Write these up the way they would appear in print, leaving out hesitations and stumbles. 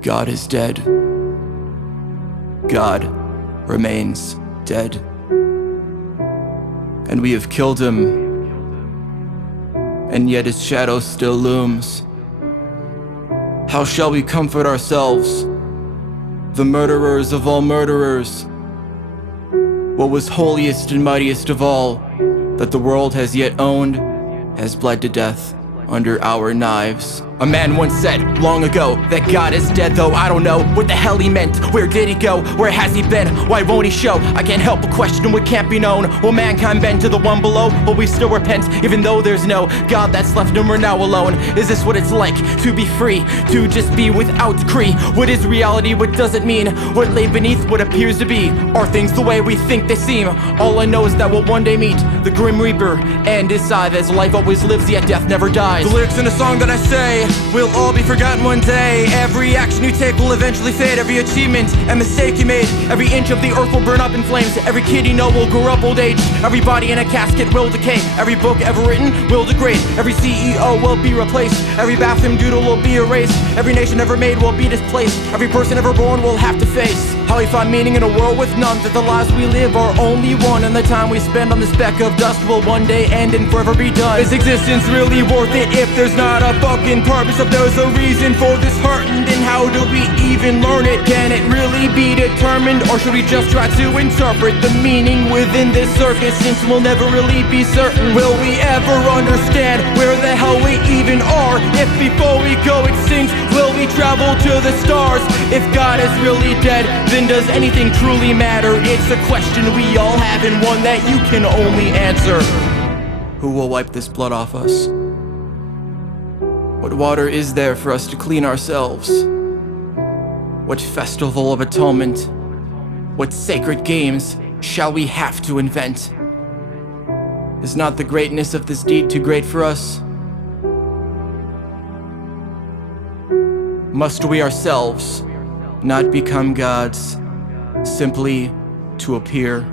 God is dead. God remains dead. And we have killed him, and yet his shadow still looms. How shall we comfort ourselves, the murderers of all murderers? What was holiest and mightiest of all, that the world has yet owned, has bled to death under our knives. A man once said, long ago, that God is dead, though I don't know what the hell he meant. Where did he go? Where has he been? Why won't he show? I can't help but question what can't be known. Will mankind bend to the one below? Will we still repent, even though there's no God that's left and we're now alone? Is this what it's like to be free, to just be without decree? What is reality? What does it mean? What lay beneath what appears to be? Are things the way we think they seem? All I know is that we'll one day meet the Grim Reaper and his scythe, as life always lives, yet death never dies. The lyrics in a song that I say will all be forgotten one day. Every action you take will eventually fade. Every achievement and mistake you made, every inch of the earth will burn up in flames. Every kid you know will grow up old age. Every body in a casket will decay. Every book ever written will degrade. Every CEO will be replaced. Every bathroom doodle will be erased. Every nation ever made will be displaced. Every person ever born will have to face how we find meaning in a world with none. That the lives we live are only one, and the time we spend on this speck of dust will one day end and forever be done. Is existence really worth it if there's not a fucking purpose? If there's a reason for this hurting, then how do we even learn it? Can it really be determined, or should we just try to interpret the meaning within this circus, since we'll never really be certain? Will we ever understand where the hell we even are? If before we go extinct, will we travel to the stars? If God is really dead, then does anything truly matter? It's a question we all have, and one that you can only answer. Who will wipe this blood off us? What water is there for us to clean ourselves? What festival of atonement? What sacred games shall we have to invent? Is not the greatness of this deed too great for us? Must we ourselves not become gods, simply to appear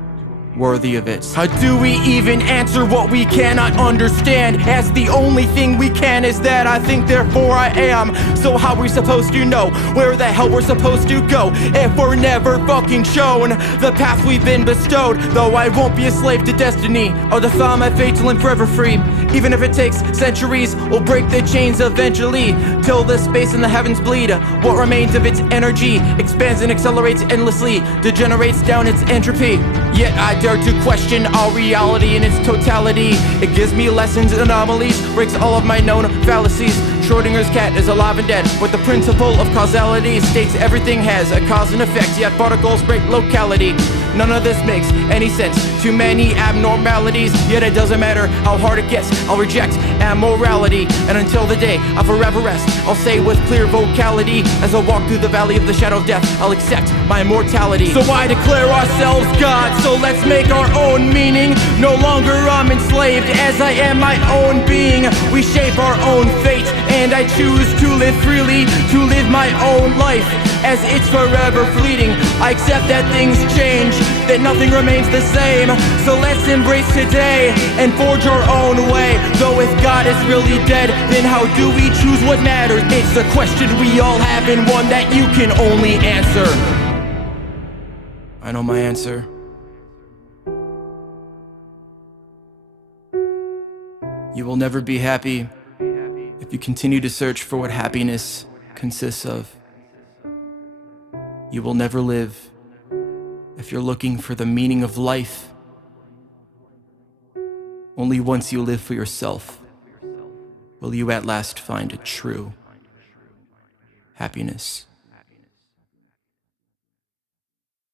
worthy of it? How do we even answer what we cannot understand? As the only thing we can is that I think, therefore I am. So how are we supposed to know where the hell we're supposed to go if we're never fucking shown the path we've been bestowed? Though I won't be a slave to destiny, I'll defy my fate till I'm forever free. Even if it takes centuries, we'll break the chains eventually, till the space in the heavens bleed. What remains of its energy expands and accelerates endlessly, degenerates down its entropy. Yet I dare to question our reality in its totality. It gives me lessons and anomalies, breaks all of my known fallacies. Schrodinger's cat is alive and dead, but the principle of causality states everything has a cause and effect, yet particles break locality. None of this makes any sense. Too many abnormalities, yet it doesn't matter how hard it gets. I'll reject amorality, and until the day I forever rest, I'll say with clear vocality, as I walk through the valley of the shadow of death, I'll accept my immortality. So I declare ourselves God, so let's make our own meaning. No longer I'm enslaved, as I am my own being. We shape our own fate, and I choose to live freely, to live my own life, as it's forever fleeting. I accept that things change, that nothing remains the same. So let's embrace today and forge our own way. Though if God is really dead, then how do we choose what matters? It's a question we all have, and one that you can only answer. I know my answer. You will never be happy if you continue to search for what happiness consists of. You will never live if you're looking for the meaning of life. Only once you live for yourself will you at last find a true happiness.